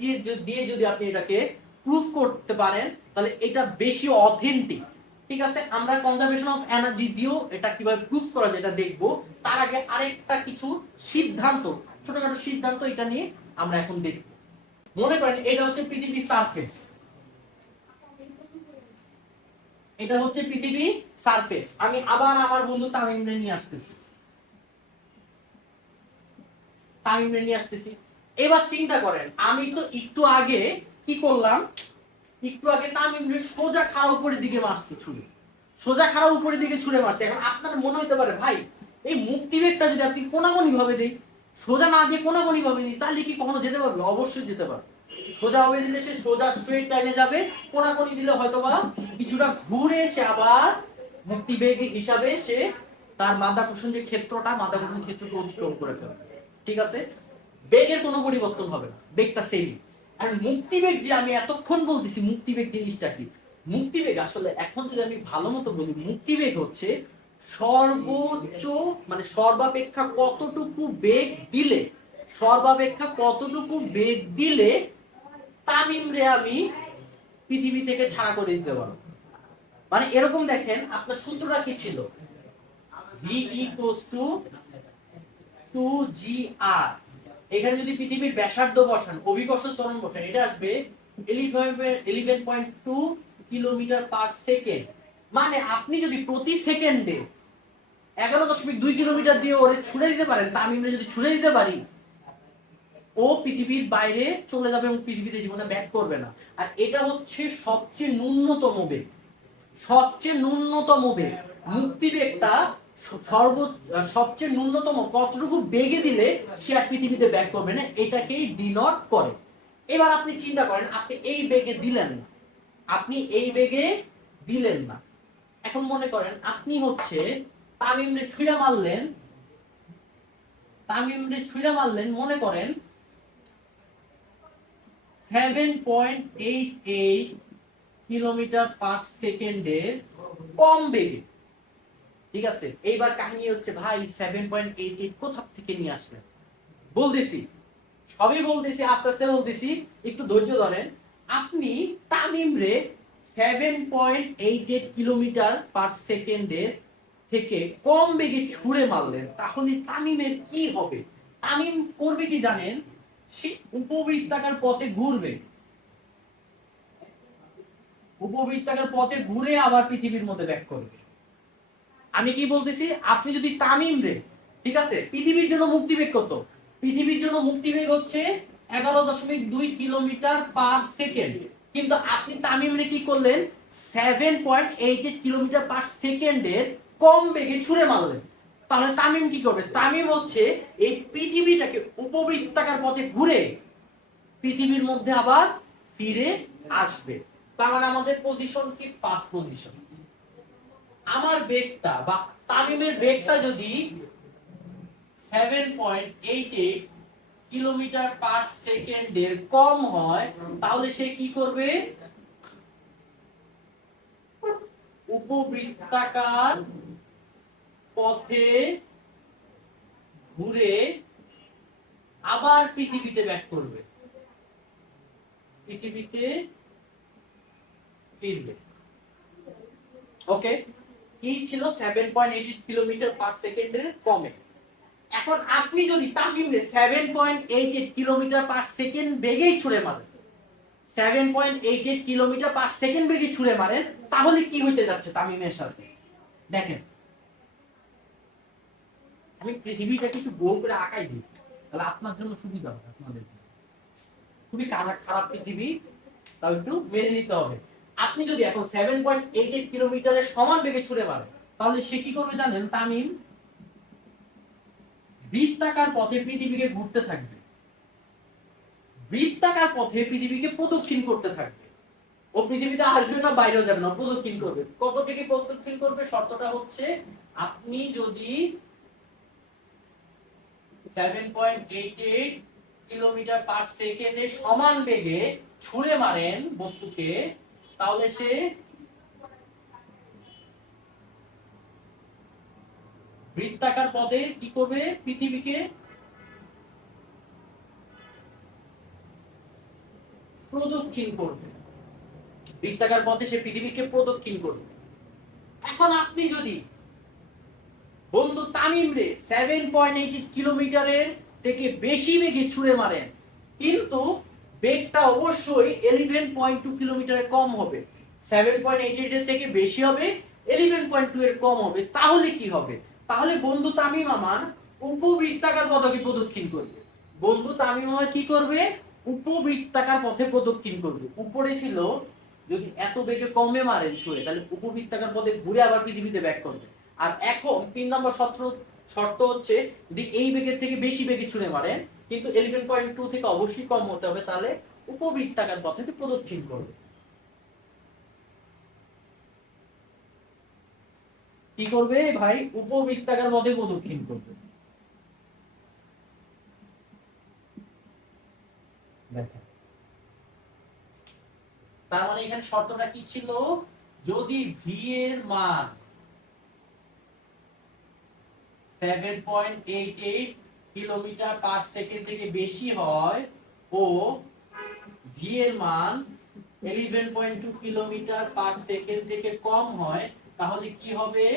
দিয়ে যদি আপনি এটাকে প্রুফ করতে পারেন তাহলে এটা বেশি অথেন্টিক। ঠিক আছে, আমরা কনজারভেশন অফ এনার্জি দিয়েও এটা কিভাবে প্রুফ করা যায় এটা দেখবো। তার আগে আরেকটা কিছু সিদ্ধান্ত, ছোটখাটো সিদ্ধান্ত এটা নিয়ে আমরা এখন দেখব। মনে করেন এটা হচ্ছে পৃথিবীর সারফেস, এটা হচ্ছে পৃথিবী সারফেস। আমি আবার আমার বন্ধু তামিমরে নিয়ে আসতেছি, এবার চিন্তা করেন আমি তো একটু আগে কি করলাম, একটু আগে তামিমরে সোজা খাড়া উপরের দিকে মারছি ছুড়ে, সোজা খাড়া উপরের দিকে ছুড়ে মারছে। এখন আপনার মনে হতে পারে ভাই এই মুক্তিবেগটা যদি আপনি কোনাগুনি ভাবে দেই, সোজা না দিয়ে কোনাগুনি ভাবে দিই, তাহলে কি কখনো যেতে পারবে? অবশ্যই যেতে পারবে। সোজা ভাবে দিলে সে সোজা স্ট্রেট লাইনে যাবে, কোনাকুনি দিলে হয়তোবা কিছুটা ঘুরে সে আবার মুক্তিবেগ হিসাবে সে তার মাধ্যাকর্ষণ যে ক্ষেত্রটা, মাধ্যাকর্ষণ ক্ষেত্রকে অতিক্রম করে ফেলবে। ঠিক আছে, বেগের কোনো পরিবর্তন হবে না, বেগটা সেম। আর মুক্তিবেগ যে আমি এতক্ষণ বলতেছি, মুক্তিবেগ জিনিসটা কি? মুক্তিবেগ আসলে এখন যদি আমি ভালো মতো বলি, মুক্তিবেগ হচ্ছে সর্বোচ্চ মানে সর্বাপেক্ষা কতটুকু বেগ দিলে, সর্বাপেক্ষা কতটুকু বেগ দিলে তামিমরে আমি পৃথিবী থেকে ছাড়া করে দিতে পারবো। মানে এরকম দেখেন আপনার সূত্রটা কি ছিল, v equals to 2gr। এখানে যদি পৃথিবীর ব্যাসার্ধ বসান, অভিকর্ষ ত্বরণ বসান, এটা আসবে 11.2 কিলোমিটার পার সেকেন্ড। মানে আপনি যদি প্রতি সেকেন্ডে 11.2 কিলোমিটার দিয়ে ওরে ছুড়ে দিতে পারেন, তামিমরে যদি ছুড়ে দিতে পারি, ও পৃথিবীর বাইরে চলে যাবে এবং পৃথিবীতে জীবনে ব্যাক করবে না। আর এটা হচ্ছে সবচেয়ে ন্যূনতম বেগ, সবচেয়ে ন্যূনতম বেগ। মুক্তিবেগটা সবচেয়ে ন্যূনতম কতটুকু বেগে দিলে সে আর পৃথিবীতে ব্যাক করবে না, এটাকেই ডিনোট করে। এবার আপনি চিন্তা করেন আপনি এই বেগে দিলেন না, আপনি এই বেগে দিলেন না। এখন মনে করেন আপনি হচ্ছে তামিমরে ছুঁড়া মারলেন, মনে করেন 7.88 কিলোমিটার পার সেকেন্ডের কম বেগে। ঠিক আছে, এইবার কাহিনী হচ্ছে ভাই 7.88 কোথা থেকে নিয়ে আসলেন? বলতেছি, সবই বলতেছি, আস্তে আস্তে বলতেছি, একটু ধৈর্য ধরেন। আপনি তামিমরে 7.88 কিলোমিটার পার সেকেন্ডের থেকে কম বেগে ছুঁড়ে মারলেন, তাহলে তামিমের কি হবে? তামিম করবে কি জানেন? সে উপবৃত্তাকার পথে ঘুরবে, উপবৃত্তাকার পথে ঘুরে আবার পৃথিবীর মধ্যে ব্যাক করবে। আমি কি বলতেছি, আপনি যদি তামিমরে, ঠিক আছে, পৃথিবীর জন্য মুক্তিবেগ কত? পৃথিবীর জন্য মুক্তিবেগ হচ্ছে 11.2 কিলোমিটার পার সেকেন্ড, কিন্তু আপনি তামিমরে কি করলেন? 7.88 কিলোমিটার পার সেকেন্ডের কম বেগে ছুঁড়ে মারলেন। তাহলে তামিম কি করবে? তামিম হচ্ছে এই পৃথিবীটাকে উপবৃত্তাকার পথে ঘুরে পৃথিবীর মধ্যে আবার ফিরে আসবে। তার মানে আমাদের পজিশন কি? First position. আমার বেগটা বা তামিমের বেগটা যদি 7.88 কিলোমিটার পার সেকেন্ডের কম হয়, তাহলে সে কি করবে? উপবৃত্তাকার পথে ঘুরে আবার পৃথিবীতে ব্যাক করবে, পৃথিবীতে ফিরবে। ওকে, কি ছিল? 7.88 কিলোমিটার পার সেকেন্ডের কমে। এখন আপনি যদি তামিমরে 7.88 কিলোমিটার পার সেকেন্ড বেগেই ছুঁড়ে মারেন, 7.88 কিলোমিটার পার সেকেন্ড বেগে ছুঁড়ে মারেন, তাহলে কি হইতে যাচ্ছে তামিমের সাথে? দেখেন, আমি পৃথিবীটাকে একটু গোল করে আঁকাই দিই, তাহলে আপনার জন্য সুবিধা হবে। আপনাদের খুবই খারাপ পৃথিবী, তাও একটু মেনে নিতে হবে। আপনি যদি এখন 7.88 কিলোমিটারের সমান বেগে ছুঁড়ে মারেন, তাহলে সে কি করবে জানেন? তামিম বৃত্তাকার পথে পৃথিবীকে ঘুরতে থাকবে, বৃত্তাকার পথে পৃথিবীকে প্রদক্ষিণ করতে থাকবে। ও পৃথিবীতে আসবে না, বাইরেও যাবে না, প্রদক্ষিণ করবে। কত থেকে প্রদক্ষিণ করবে? শর্তটা হচ্ছে আপনি যদি 7.88 কিলোমিটার পার সেকেন্ডে সমান বেগে ছুঁড়ে মারেন বস্তুকে, তাহলে সে বৃত্তাকার পথে কি করবে? পৃথিবীকে প্রদক্ষিণ করবে। বৃত্তাকার পথে সে পৃথিবীকে প্রদক্ষিণ করবে। এখন আপনি যদি বন্ধু তামিম রে 7.88 কিলোমিটারের থেকে বেশি বেগে ছুঁড়ে মারেন, কিন্তু বেগটা অবশ্যই 11.2 কিলোমিটারে কম হবে। 7.88 এর থেকে বেশি হবে, 11.2 এর কম হবে, তাহলে কি হবে? তাহলে বন্ধু তামিম আমার উপবৃত্তাকার পথে প্রদক্ষিণ করবে। বন্ধু তামিম আমার কি করবে? উপবৃত্তাকার পথে প্রদক্ষিণ করবে। উপরে ছিল যদি এত বেগে কমে মারেন ছুঁড়ে, তাহলে উপবৃত্তাকার পথে ঘুরে আবার পৃথিবীতে ব্যাক করবে। আর এখন 3 নম্বর শর্ত হচ্ছে যদি এই বেগের থেকে বেশি বেগে ছুঁড়ে মারেন, কিন্তু 11.2 থেকে অবশ্যই কম হতে হবে, তাহলে উপবৃত্তাকার পথে প্রদক্ষিণ করবে। কি করবে ভাই? উপবৃত্তাকার পথে প্রদক্ষিণ করবে। দেখেন, তার মানে এখানে শর্তটা কি ছিল? যদি ভি এর মান 7.88 কিলোমিটার পার সেকেন্ড থেকে বেশি হয় ও ভি এর মান 11.2 কিলোমিটার পার সেকেন্ড থেকে কম হয়, তাহলে কি হবে?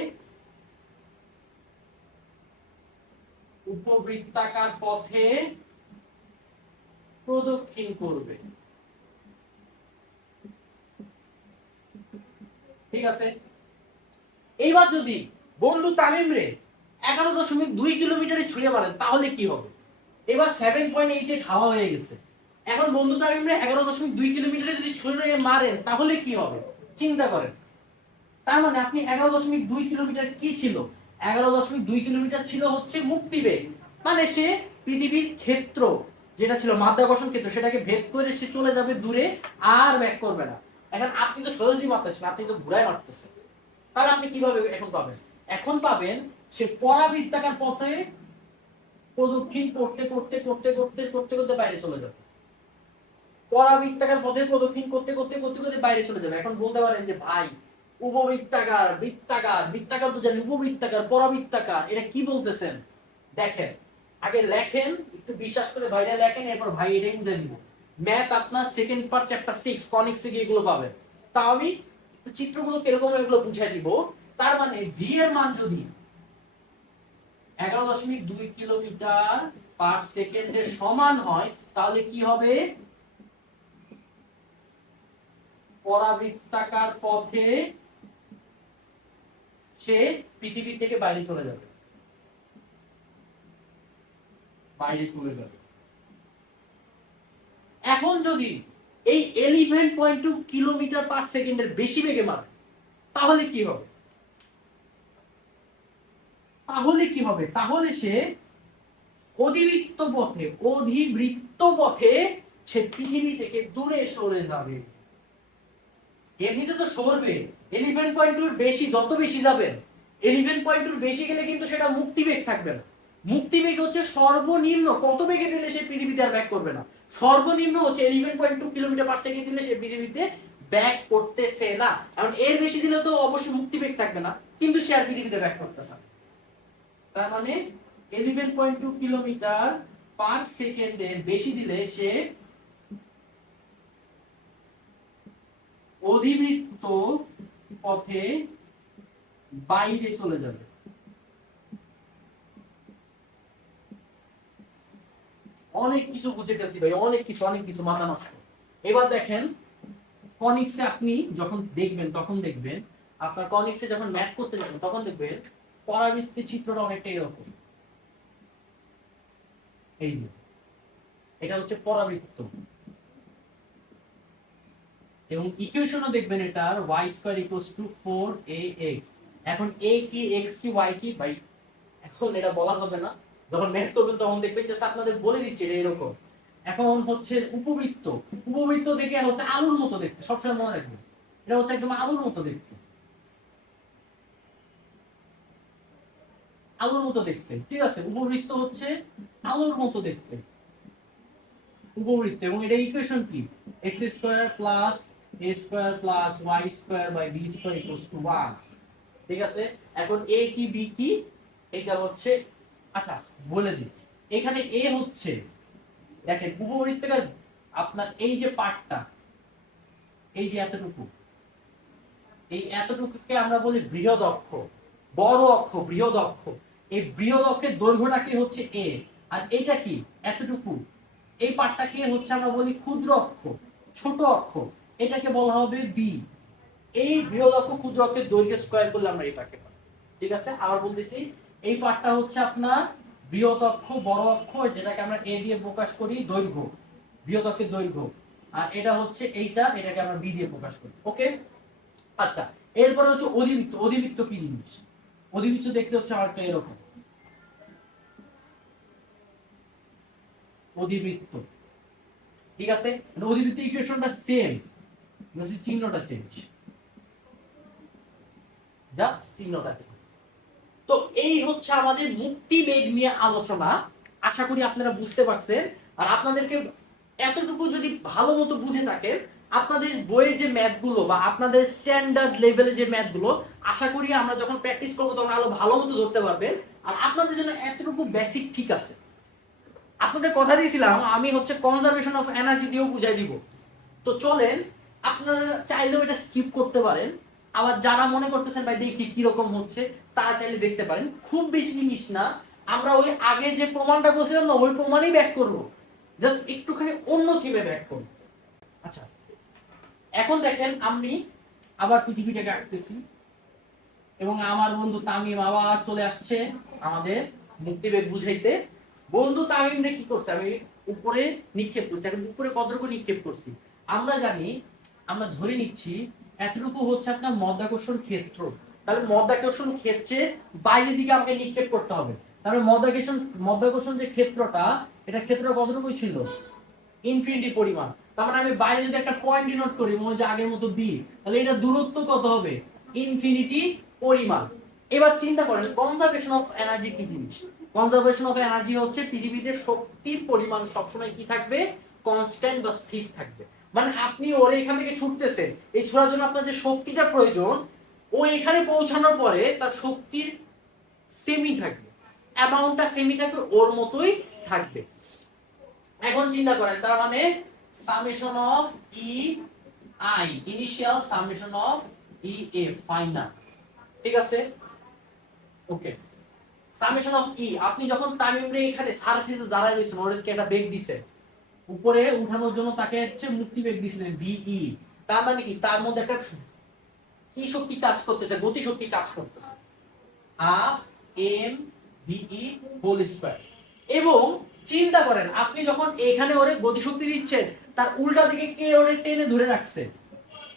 উপবৃত্তাকার পথে প্রদক্ষিণ করবে। ঠিক আছে? এইবার যদি বন্ধু তামিম রে 11.2 কিলোমিটারে ছুঁড়ে মারেন, তাহলে কি হবে? এবার 7.88 হাওয়া হয়ে গেছে। এখন বন্ধু তামিম রে 11.2 কিলোমিটারে যদি ছুঁড়ে মারেন, তাহলে কি হবে? চিন্তা করেন। তার মানে আপনি 11.2 কিলোমিটার কি ছিল? 11.2 কিলোমিটার ছিল হচ্ছে মুক্তিবেগ। মানে সে পৃথিবীর ক্ষেত্র যেটা ছিল মাধ্যাকর্ষণ ক্ষেত্র, সেটাকে ভেদ করে সে চলে যাবে দূরে, আর ব্যাক করবে না। এখন আপনি তো সোজাসুজি মারতেছেন, আপনি তো ঘুরায় মারতেছেন, তাহলে আপনি কিভাবে এখন পাবেন? এখন পাবেন সে পরাবৃত্তাকার পথে প্রদক্ষিণ করতে করতে করতে করতে করতে করতে বাইরে চলে যাবে। পরাবৃত্তাকার পথে প্রদক্ষিণ করতে করতে করতে করতে বাইরে চলে যাবে। এখন বলতে পারেন যে ভাই, উপবৃত্তাকার, বৃত্তাকার, বৃত্তাকার তো জানি, উপবৃত্তাকার, পরাবৃত্তাকার, এটা কি বলতেছেন? দেখেন, আগে লেখেন, একটু বিশ্বাস করে ভাইরা লেখেন, এরপর ভাই এটাই বুঝে নিব। ম্যাথ আপনার সেকেন্ড পার্ট চ্যাপ্টার 6 কনিক্সে গিয়ে এগুলো পাবেন। তাও আমি একটু চিত্রগুলো কিরকম এগুলো বুঝাই দিব। তার মানে ভি এর মান যদি 11.2 কিলোমিটার পার সেকেন্ডের সমান হয়, তাহলে কি হবে? পরাবৃত্তাকার পথে সে পৃথিবী থেকে বাইরে চলে যাবে। বাইরে চলে যাবে। এখন যদি এই 11.2 কিলোমিটার পার সেকেন্ডের বেশি বেগে মারে, তাহলে কি হবে? তাহলে কি হবে? তাহলে সে অধিবৃত্ত পথে সে পৃথিবী থেকে দূরে সরে যাবে। এমনিতে তো সরবে। 11.2 এর বেশি, যত বেশি যাবেন, 11.2 এর বেশি গেলে কিন্তু সেটা মুক্তিবেগ থাকবে না। মুক্তিবেগ হচ্ছে সর্বনিম্ন কত বেগে দিলে সে পৃথিবীতে আর ব্যাক করবে না। সর্বনিম্ন হচ্ছে 11.2 কিলোমিটার পার সেকেন্ড দিলে সে পৃথিবীতে ব্যাক করতেছে না। এখন এর বেশি দিলে তো অবশ্যই মুক্তিবেগ থাকবে না, কিন্তু সে আর পৃথিবীতে ব্যাক করতেছে না। তার মানে 11.2 কিলোমিটার পার সেকেন্ডের বেশি দিলে সে অধিবৃত্ত পথে বাইরে চলে যাবে। অনেক কিছু বুঝে ফেলছি ভাই, অনেক কিছু মাথা নষ্ট। এবার দেখেন, কনিক্সে আপনি যখন দেখবেন, তখন দেখবেন আপনার কনিক্সে যখন ম্যাথ করতে যাবেন, তখন দেখবেন পরাবৃত্তের চিত্রটা অনেকটা এরকম। এই যে এটা হচ্ছে পরাবৃত্ত, এবং ইকুয়েশনও দেখবেন এটার y² = 4ax। এখন a কি, x কি, y কি ভাই এখন এটা বলা যাবে না। যখন ম্যাথ করবেন তখন দেখবেন যে আপনাদের বলে দিচ্ছি এটা এরকম। এখন হচ্ছে উপবৃত্ত, উপবৃত্ত দেখে হচ্ছে আলুর মতো দেখতে, সবসময় মনে রাখবেন এটা হচ্ছে একদম আলুর মতো দেখতে। আলোর মতো দেখতে, ঠিক আছে? উপবৃত্ত হচ্ছে আলোর মতো দেখতে, উপবৃত্ত। এবং এটা ইকুয়েশন কি? X square plus a square plus y square by b square equals to 1, ঠিক আছে? এখন এ কি বি কি, এটা হচ্ছে, আচ্ছা বলে দিই, এখানে এ হচ্ছে, দেখেন উপবৃত্তের আপনার এই যে পার্টটা, এই যে এতটুকু, এই এতটুকুকে আমরা বলি বৃহৎ অক্ষ, বড় অক্ষ, বৃহৎ অক্ষ। এই বৃহৎ অক্ষের দৈর্ঘ্যটাকে হচ্ছে এ, আর এটা কি এতটুকু, এই পার্টটাকে হচ্ছে আমরা বলি ক্ষুদ্র অক্ষ, ছোট অক্ষ, এটাকে বলা হবে বি। এই বৃহৎ অক্ষ ক্ষুদ্র অক্ষের দৈর্ঘ্য স্কয়ার করলে আমরা এটাকে পাই, ঠিক আছে? আবার বলতেছি, এই পার্টটা হচ্ছে আপনার বৃহৎ অক্ষ, বড় অক্ষ, যেটাকে আমরা এ দিয়ে প্রকাশ করি দৈর্ঘ্য, বৃহৎ অক্ষের দৈর্ঘ্য। আর এটা হচ্ছে এইটা, এটাকে আমরা বি দিয়ে প্রকাশ করি, ওকে? আচ্ছা, এরপরে হচ্ছে অধিবৃত্ত। অধিবৃত্ত কি জিনিস? অধিবৃত্ত দেখতে হচ্ছে আরেকটা এরকম অধিবৃত্ত, ঠিক আছে? অধিবৃত্ত ইকুয়েশনটা সেম, জাস্ট চিহ্নটা চেঞ্জ, জাস্ট চিহ্নটা চেঞ্জ। তো এই হচ্ছে আমাদের মুক্তিবেগ নিয়ে আলোচনা। আশা করি আপনারা বুঝতে পারছেন। আর আপনাদেরকে এতটুকু যদি ভালো মতো বুঝে থাকেন, আপনাদের বইয়ের যে ম্যাথগুলো বা আপনাদের স্ট্যান্ডার্ড লেভেলে যে ম্যাথগুলো, আশা করি আমরা যখন প্র্যাকটিস করবো তখন আরো ভালো মতো ধরতে পারবেন। আর আপনাদের জন্য এতটুকু বেসিক ঠিক আছে। আপনাদের কথা দিয়েছিলাম আমি হচ্ছে কনজারভেশন অফ এনার্জি দিয়েও বুঝাই দিব। তো চলেন, আপনারা চাইলেও এটা স্কিপ করতে পারেন। আবার যারা মনে করতেছেন ভাই দেখি কিরকম হচ্ছে, তারা চাইলে দেখতে পারেন। খুব বেশি জিনিস না, আমরা ওই আগে যে প্রমাণটা করছিলাম না, ওই প্রমাণই ব্যাক করব, জাস্ট একটুখানি অন্য থিমে ব্যাক করব। আচ্ছা, এখন দেখেন আমি আবার পৃথিবীটাকে আঁকতেছি, এবং আমার বন্ধু তামিম আবার চলে আসছে আমাদের মুক্তিবেগ বুঝাইতে। বন্ধু তামিম রে কি করছে, আমি উপরে নিক্ষেপ করছি। আমি উপরে কতটুকু নিক্ষেপ করছি আমরা জানি, আমরা ধরে নিচ্ছি এতটুকু হচ্ছে আপনার মধ্যাকর্ষণ ক্ষেত্র। তাহলে মধ্যাকর্ষণ ক্ষেত্রে বাইরের দিকে আমাকে নিক্ষেপ করতে হবে। তাহলে মধ্যাকর্ষণ যে ক্ষেত্রটা, এটা ক্ষেত্র কতটুকু ছিল? ইনফিনিটি পরিমাণ। তার মানে আমি বাইরে যদি একটা পয়েন্ট ডিনোট করি, মনে হয় আগের মতো বি, তাহলে এটা দূরত্ব কত হবে? ইনফিনিটি পরিমাণ। এবার চিন্তা করেন কনজারভেশন অফ এনার্জি কি জিনিস? কনজারভেশন অফ এনার্জি হচ্ছে পৃথিবীতে শক্তির পরিমাণ সবসময় কি থাকবে? কনস্ট্যান্ট বা স্থির থাকবে। মানে আপনি ওরে এখান থেকে ছুটতেছেন, এই ছোড়ার জন্য আপনার যে শক্তিটা প্রয়োজন, ও এখানে পৌঁছানোর পরে তার শক্তির সেমি থাকবে, অ্যামাউন্টটা সেমি থাকবে, ওর মতোই থাকবে। এখন চিন্তা করেন, তার মানে summation of E I, initial summation of E F final, ঠিক আছে? ওকে, সামেশন অফ ই, আপনি যখন তামিম রে এখানে সারফেসে দাঁড়ায় রয়েছেন, ওদেরকে একটা বেগ দিছে উপরে উঠানোর জন্য, তাকে হচ্ছে মুক্তি বেগ দিছিলেন ভিই। তার মানে কি? তার মধ্যে একটা কি শক্তি কাজ করতেছে? গতি শক্তি কাজ করতেছে, হাফ এম ভিই হোল স্কয়ার। এবং চিন্তা করেন, আপনি যখন এখানে ওরে গতি শক্তি দিচ্ছেন, তার উল্টা দিকে কে ওরে টেনে ধরে রাখছে?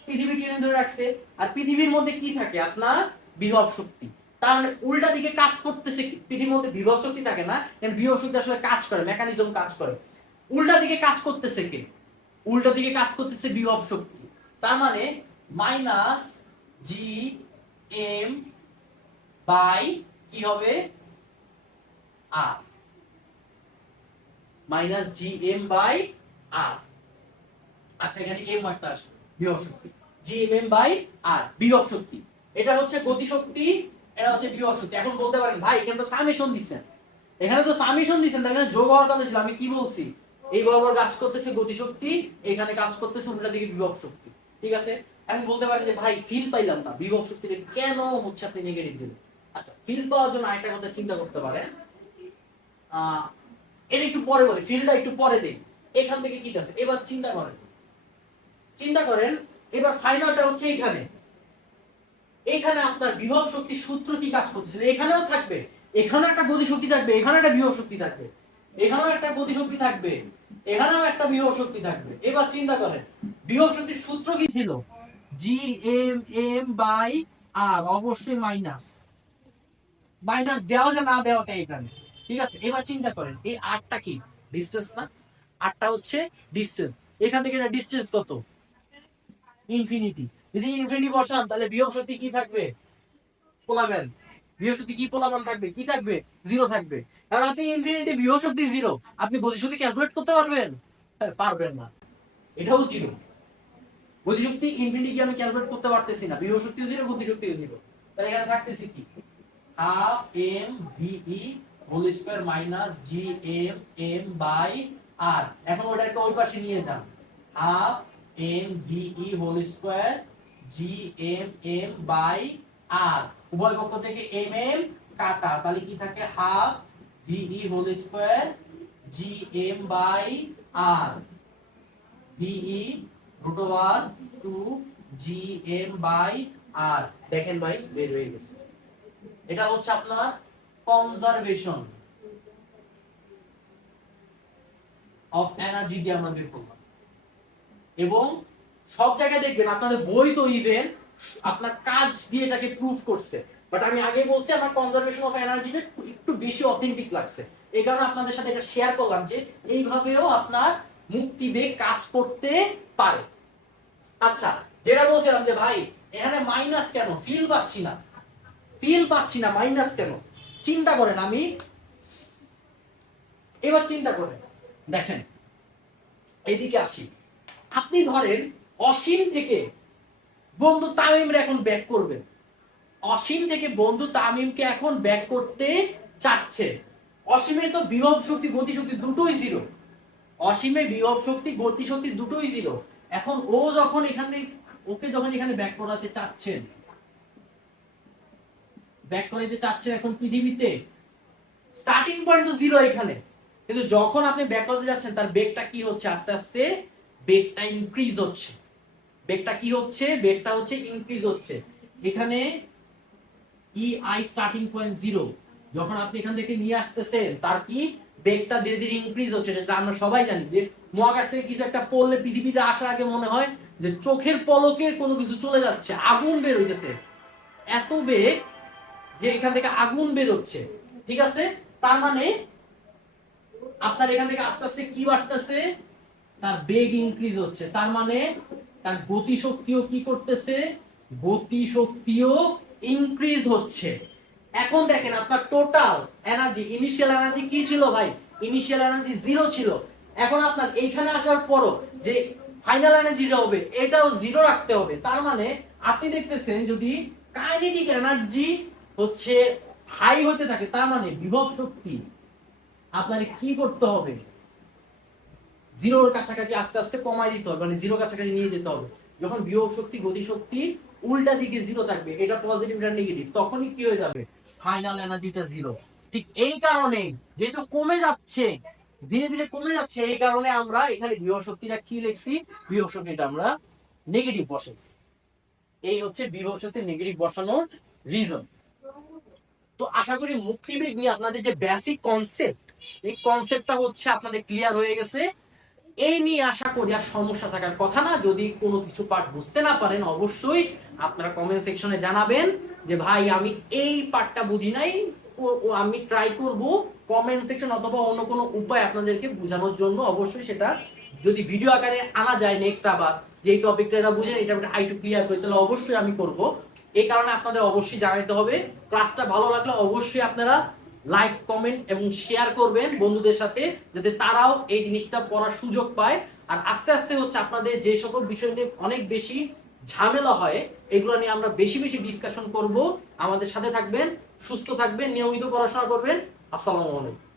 পৃথিবী টেনে ধরে রাখছে। আর পৃথিবীর মধ্যে কি থাকে? আপনার বিভব শক্তি। তার মানে উল্টা দিকে কাজ করতেছে কি? পৃথিবীর মধ্যে বিভব শক্তি থাকে না, কারণ বিভব শক্তি আসলে কাজ করে, মেকানিজম কাজ করে। উল্টা দিকে কাজ করতেছে কে? উল্টা দিকে কাজ করতেছে বিভব শক্তি। তার মানে মাইনাস জি এম বাই কি হবে? আর, মাইনাস জি এম বাই আর। আচ্ছা, এখানে এম একটা আসবে, বিভব শক্তি, জি এম এম বাই আর বিভব শক্তি। এটা হচ্ছে গতি শক্তি, এটা হচ্ছে বিভব শক্তি। এখন বলতে পারেন ভাই এখানে তো সামেশন দিচ্ছেন, এখানে তো সামেশন দিচ্ছেন, তার এখানে যোগ হওয়ার কথা ছিল। আমি কি বলছি? এই বরাবর কাজ করতেছে গতি শক্তি, এখানে কাজ করতেছে উল্টা দিকে বিভব শক্তি, ঠিক আছে? এখন বলতে পারেন যে ভাই ফিল পাইলাম না, বিভব শক্তিতে কেন হচ্ছে আপনি নেগেটিভ দিলেন? আচ্ছা, ফিল পাওয়ার জন্য আরেকটা কথা চিন্তা করতে পারেন। এটা একটু পরে বলি, ফিলটা একটু পরে দেই। এখান থেকে কি আছে এবার চিন্তা করেন, চিন্তা করেন। এবার ফাইনালটা হচ্ছে এখানে, এখানে আপনার বিভব শক্তির সূত্র কি কাজ করতেছে? এখানেও থাকবে, এখানে একটা গতি শক্তি থাকবে, এখানে একটা বিভব শক্তি থাকবে, এখানেও একটা গতি শক্তি থাকবে, এখানেও একটা বিভব শক্তি থাকবে। এবার চিন্তা করেন বিভব শক্তির সূত্র কি ছিল? জি এম এম বাই আর, অবশ্যই মাইনাস, মাইনাস দেওয়া যে না দেওয়াটা এখানে, ঠিক আছে? এবার চিন্তা করেন এই আরটা কি? ডিসটেন্স না? আরটা হচ্ছে ডিসটেন্স। এখান থেকে এটা ডিসটেন্স কত? ইনফিনিটি। যদি ইনফিনিটি বসান তাহলে বিভব শক্তি কি থাকবে? বলাবেন বিভব শক্তি কি পোলামান থাকবে, কি থাকবে, জিরো থাকবে। কারণ আপনি ইনফিনিটি বিভব শক্তি জিরো, আপনি গতিশক্তি ক্যালকুলেট করতে পারবেন? পারবেন না, এটাও জিরো। গতিশক্তি ইনফিনিটি কি আমি ক্যালকুলেট করতে পারতেছি না, বিভব শক্তিও জিরো, গতিশক্তিও জিরো। তাহলে এখানে থাকতেছে কি, half M ভিই whole square minus G M M by R. এখন ওটাকে ওই পাশে নিয়ে যান, half M ভিই whole square G M M by R, উভয় পক্ষ থেকে এম এম কাটা, তাহলে কি থাকে, half ভিই whole square G M by R, V root over 2 G M by R. দেখেন ভাই বের হয়ে গেছে। এটা হচ্ছে আপনার কনজারভেশন অফ এনার্জি দিয়ে আমরা বের করব। এবং সব জায়গায় দেখবেন আপনাদের বই তো ইভেন আপনার কাজ দিয়ে এটাকে প্রুফ করছে, বাট আমি আগে বলছি আমার কনজারভেশন অফ এনার্জিটা একটু বেশি অথেন্টিক লাগছে, এই কারণে আপনাদের সাথে এটা শেয়ার করলাম যে এইভাবেও আপনার মুক্তিবেগ কাজ করতে পারে। আচ্ছা, যেটা বলছিলাম যে ভাই এখানে মাইনাস কেন, ফিল পাচ্ছি না, ফিল পাচ্ছি না, মাইনাস কেন? চিন্তা করেন, আমি এবার চিন্তা করেন, দেখেন এদিকে আসি। আপনি ধরেন অসীম থেকে বন্ধু তামিমরে এখন ব্যাক করবেন, অসীম থেকে বন্ধু তামিমকে এখন ব্যাক করতে চাচ্ছে। অসীমে তো বিভব শক্তি গতি শক্তি দুটোই জিরো, অসীমে বিভব শক্তি গতি শক্তি দুটোই জিরো। এখন ও যখন এখানে, ওকে যখন এখানে ব্যাক করাতে চাচ্ছেন, ব্যাক করাতে চাচ্ছেন এখন পৃথিবীতে, স্টার্টিং পয়েন্ট তো জিরো এখানে, কিন্তু যখন আপনি ব্যাক করতে যাচ্ছেন তার বেগটা কি হচ্ছে, আস্তে আস্তে বেগটা ইনক্রিজ হচ্ছে। বেগটা কি হচ্ছে, বেগটা হচ্ছে ইনক্রিজ হচ্ছে। এখানে E I starting point zero, যখন আপনি এখান থেকে নিয়ে আসতেছেন তার কি বেগটা ধীরে ধীরে ইনক্রিজ হচ্ছে। যেটা আমরা সবাই জানি যে মহাকাশ থেকে কিছু একটা পড়লে পৃথিবীতে আসার আগে মনে হয় যে চোখের পলকে কোনো কিছু চলে যাচ্ছে, আগুন বের হইতেছে, এত বেগ যে এখান থেকে আগুন বের হচ্ছে। ঠিক আছে, তার মানে আপনার এখান থেকে আস্তে আস্তে কি বাড়তেছে, তার বেগ ইনক্রিজ হচ্ছে, তার মানে তার গতি শক্তিও কি করতেছে, গতি শক্তিও ইনক্রিজ হচ্ছে। এখন দেখেন আপনার টোটাল এনার্জি, ইনিশিয়াল এনার্জি কি ছিল ভাই, ইনিশিয়াল এনার্জি জিরো ছিল। এখন আপনার এইখানে আসার পরও যে ফাইনাল এনার্জিটা হবে এটাও জিরো রাখতে হবে। তার মানে আপনি দেখতেছেন যদি কাইনেটিক এনার্জি হচ্ছে হাই হতে থাকে, তার মানে বিভব শক্তি আপনার কি করতে হবে, জিরোর কাছাকাছি আস্তে আস্তে কমাই দিতে হবে, মানে জিরো কাছাকাছি নিয়ে যেতে হবে। যখন বিভব শক্তি গতি শক্তি উল্টা দিকে জিরো থাকবে, এটা পজিটিভ এটা নেগেটিভ, তখনই কি হয়ে যাবে, ফাইনাল এনার্জিটা জিরো। ঠিক এই কারণে যেহেতু কমে যাচ্ছে, ধীরে ধীরে কমে যাচ্ছে, এই কারণে আমরা এখানে বিভব শক্তিটা কি লিখছি, বিভব শক্তিটা আমরা নেগেটিভ বসাইছি। এই হচ্ছে বিভব শক্তি নেগেটিভ বসানোর রিজন। তো আশা করি মুক্তিবেগ নিয়ে আপনাদের যে বেসিক কনসেপ্ট, এই কনসেপ্টটা হচ্ছে আপনাদের ক্লিয়ার হয়ে গেছে। এই নিয়ে আশা করি আর সমস্যা থাকার কথা না। যদি কোনো কিছু পার্ট বুঝতে না পারেন অবশ্যই আপনারা কমেন্ট সেকশনে জানাবেন যে ভাই আমি এই পার্টটা বুঝি নাই, ও আমি ট্রাই করব কমেন্ট সেকশন অথবা অন্য কোনো উপায় আপনাদেরকে বোঝানোর জন্য। অবশ্যই সেটা যদি ভিডিও আকারে আনা যায় নেক্সট, আবার যেই টপিকটা এটা বুঝেন এটা আইটু ক্লিয়ার করি, তাহলে অবশ্যই আমি করব। এই কারণে আপনাদের অবশ্যই জানাতে হবে। ক্লাসটা ভালো লাগলে অবশ্যই আপনারা লাইক কমেন্ট এবং শেয়ার করবেন বন্ধুদের সাথে, যাতে তারাও এই জিনিসটা পড়ার সুযোগ পায়। আর আস্তে আস্তে হচ্ছে আপনাদের যে সকল বিষয় নিয়ে অনেক বেশি ঝামেলা হয় এগুলো নিয়ে আমরা বেশি বেশি ডিসকাশন করব। আমাদের সাথে থাকবেন, সুস্থ থাকবেন, নিয়মিত পড়াশোনা করবেন। আসসালামু আলাইকুম।